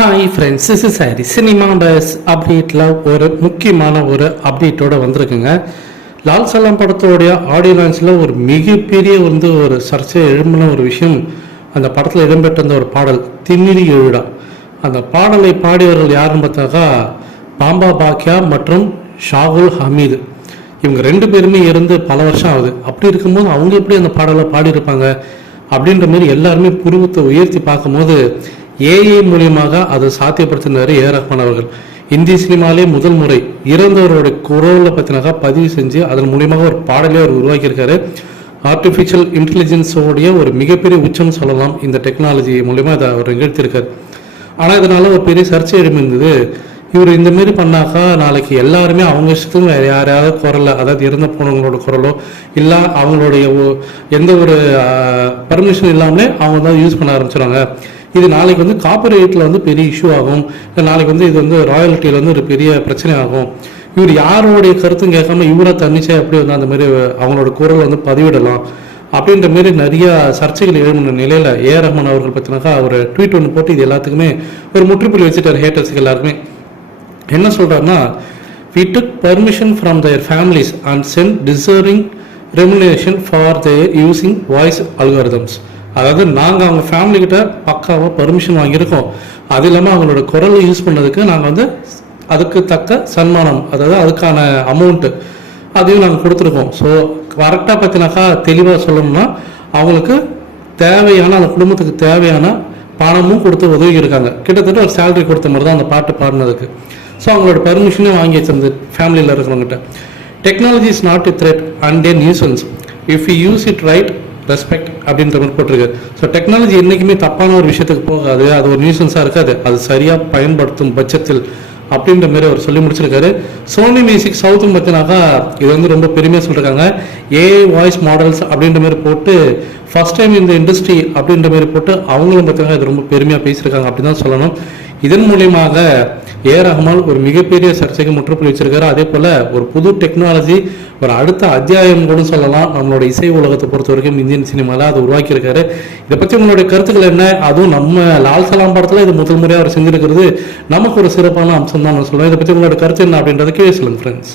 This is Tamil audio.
Hi friends, this is Harry. Cinema bus அப்டேட்டில் ஒரு முக்கியமான ஒரு அப்டேட்டோடு வந்திருக்குங்க. லால் சலாம் படத்தோடைய ஆடியோ லான்ச்சில் ஒரு மிகப்பெரிய ஒரு சர்ச்சை எழும்பின ஒரு விஷயம். அந்த படத்தில் இடம்பெற்றிருந்த ஒரு பாடல் திமிரி எழுடா. அந்த பாடலை பாடியவர்கள் யாருன்னு பார்த்தாக்கா பாம்பா பாக்கியா மற்றும் ஷாகுல் ஹமீது. இவங்க ரெண்டு பேருமே இருந்து பல வருஷம் ஆகுது. அப்படி இருக்கும்போது அவங்க எப்படி அந்த பாடலை பாடியிருப்பாங்க அப்படின்ற மாதிரி எல்லாருமே புருவத்தை உயர்த்தி பார்க்கும்போது ஏஐ மூலியமாக அதை சாத்தியப்படுத்தினார் ஏ ரஹ்மான் அவர்கள். இந்திய சினிமாலே முதல் முறை இறந்தவருடைய குரலை பற்றினாக்கா பதிவு செஞ்சு அதன் மூலியமாக ஒரு பாடலே அவர் உருவாக்கியிருக்காரு. ஆர்டிஃபிஷியல் இன்டெலிஜென்ஸோடைய ஒரு மிகப்பெரிய உச்சம் சொல்லலாம். இந்த டெக்னாலஜி மூலியமாக அதை அவர் நிகழ்த்தியிருக்காரு. ஆனால் இதனால ஒரு பெரிய சர்ச்சை எழுந்திருந்தது. இவர் இந்த மாரி பண்ணாக்கா நாளைக்கு எல்லாருமே அவங்க இஷ்டத்துக்கு வேறு யாரையாவது குரலை, அதாவது இறந்த போனவங்களோட குரலோ இல்லை அவங்களுடைய எந்த ஒரு பர்மிஷன் இல்லாமலே அவங்க தான் யூஸ் பண்ண ஆரம்பிச்சிடுவாங்க. இது நாளைக்கு காப்பிரைட்டில் பெரிய இஷ்யூ ஆகும். இல்லை நாளைக்கு இது ராயல்ட்டியில் ஒரு பெரிய பிரச்சனை ஆகும். இவர் யாரோடைய கருத்தும் கேட்காம இவரை தன்னிச்சா எப்படி அந்த மாதிரி அவங்களோட குரல் பதிவிடலாம் அப்படின்ற மாரி நிறைய சர்ச்சைகள் எழுப்பின நிலையில் ஏ ரஹ்மான் அவர்கள் பற்றினாக்கா ஒரு ட்வீட் ஒன்று போட்டு இது எல்லாத்துக்குமே ஒரு முற்றுப்புள்ளி வச்சுட்டார். ஹேட்டர்ஸுக்கு எல்லாருக்குமே என்ன சொல்கிறாருன்னா, we took permission from their families and sent deserving remuneration for their using voice algorithms. அதாவது நாங்கள் அவங்க ஃபேமிலிக்கிட்ட பக்காவாக பர்மிஷன் வாங்கியிருக்கோம். அது இல்லாமல் அவங்களோட குரலை யூஸ் பண்ணதுக்கு நாங்கள் அதுக்கு தக்க சன்மானம், அதாவது அதுக்கான அமௌண்ட்டு அதையும் நாங்கள் கொடுத்துருக்கோம். ஸோ கரெக்டாக பார்த்தினாக்கா தெளிவாக சொல்லணும்னா அவங்களுக்கு தேவையான அந்த குடும்பத்துக்கு தேவையான பணமும் கொடுத்து உதவி இருக்காங்க. கிட்டத்தட்ட ஒரு சேலரி கொடுத்த மாதிரி தான் அந்த பாட்டு பாடினதுக்கு. ஸோ அவங்களோட பர்மிஷனும் வாங்கி வச்சிருந்து ஃபேமிலியில் இருக்கிறவங்ககிட்ட. Technology is not a threat and a nuisance if you use it right respect அப்படின்ற மாதிரி போட்டிருக்கு. ஸோ டெக்னாலஜி என்றைக்குமே தப்பான ஒரு விஷயத்துக்கு போகாது, அது ஒரு நியூசன்ஸாக இருக்காது, அது சரியாக பயன்படுத்தும் பட்சத்தில் அப்படின்ற மாதிரி அவர் சொல்லி முடிச்சிருக்காரு. சோனி மியூசிக் சவுத்தும் பார்த்தினாக்கா இது ரொம்ப பெருமையாக சொல்லியிருக்காங்க. ஏஐ வாய்ஸ் மாடல்ஸ் அப்படின்ற மாதிரி போட்டு ஃபர்ஸ்ட் டைம் இந்த இண்டஸ்ட்ரி அப்படின்ற மாதிரி போட்டு அவங்களும் பார்த்திங்கன்னா இது ரொம்ப பெருமையாக பேசியிருக்காங்க அப்படின்னு தான் சொல்லணும். இதன் மூலியமாக ஏ ரஹ்மான் ஒரு மிகப்பெரிய சர்ச்சைக்கு முற்றுப்புள்ளி வச்சிருக்காரு. அதே போல் ஒரு புது டெக்னாலஜி, ஒரு அடுத்த அத்தியாயம் கூட சொல்லலாம் நம்மளோட இசை உலகத்தை பொறுத்த வரைக்கும் இந்தியன் சினிமாவில் அதை உருவாக்கியிருக்காரு. இதை பற்றி உங்களுடைய கருத்துக்கள் என்ன? அதுவும் நம்ம லால் சலாம் படத்தில் இது முதல் முறையாக அவர் செஞ்சிருக்கிறது நமக்கு ஒரு சிறப்பான அம்சம் தான் நான் சொல்லுவேன். இதை பற்றி உங்களோட கருத்து என்ன அப்படின்றத கேள்வி சொல்லுங்கள் ஃப்ரெண்ட்ஸ்.